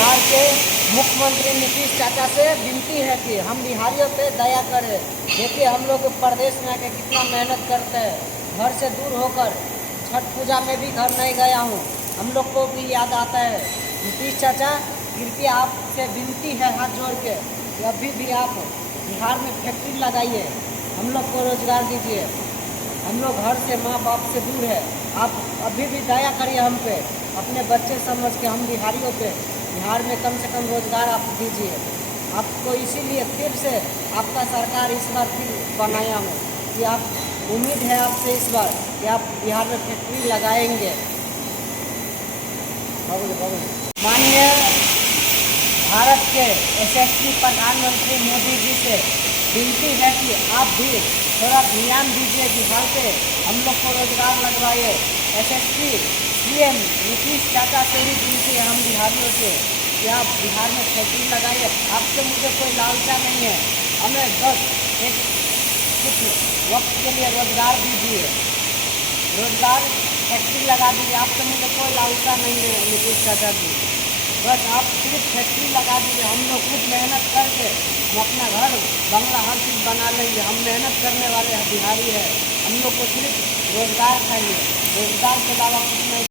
बिहार के मुख्यमंत्री नीतीश चाचा से विनती है कि हम बिहारियों पे दया करें। देखिए हम लोग प्रदेश में आके कितना मेहनत करते हैं, घर से दूर होकर। छठ पूजा में भी घर नहीं गया हूँ, हम लोग को भी याद आता है। नीतीश चाचा कृपया आपसे विनती है हाथ जोड़ के कि अभी भी आप बिहार में फैक्ट्री लगाइए, हम लोग को रोजगार दीजिए। हम लोग घर से माँ बाप से दूर है, आप अभी भी दया करिए हम पे, अपने बच्चे समझ के हम बिहारियों पे बिहार में कम से कम रोजगार आप दीजिए। आपको इसीलिए फिर से आपका सरकार इस बार फिर बनाया हूँ कि आप उम्मीद है आपसे इस बार कि आप बिहार में फैक्ट्री लगाएंगे। माननीय भारत के यशस्वी प्रधानमंत्री मोदी जी से विनती है कि आप भी थोड़ा ध्यान दीजिए बिहार पे, हम लोग को रोजगार लगवाइए। यशस्वी सीएम नीतीश चाचा से भी विनती है हम बिहारियों से कि आप बिहार में फैक्ट्री लगाइए। आपसे मुझे कोई लालचा नहीं है, हमें बस एक कुछ वक्त के लिए रोजगार दीजिए, रोजगार फैक्ट्री लगा दीजिए। आपसे मुझे कोई लालसा नहीं है नीतीश चाचा जी, बस आप सिर्फ फैक्ट्री लगा दीजिए। हम लोग खुद मेहनत करके हम अपना घर बंगला हर चीज़ बना लेंगे। हम मेहनत करने वाले बिहारी हैं, हम लोग को सिर्फ रोजगार चाहिए, रोजगार के अलावा कुछ नहीं।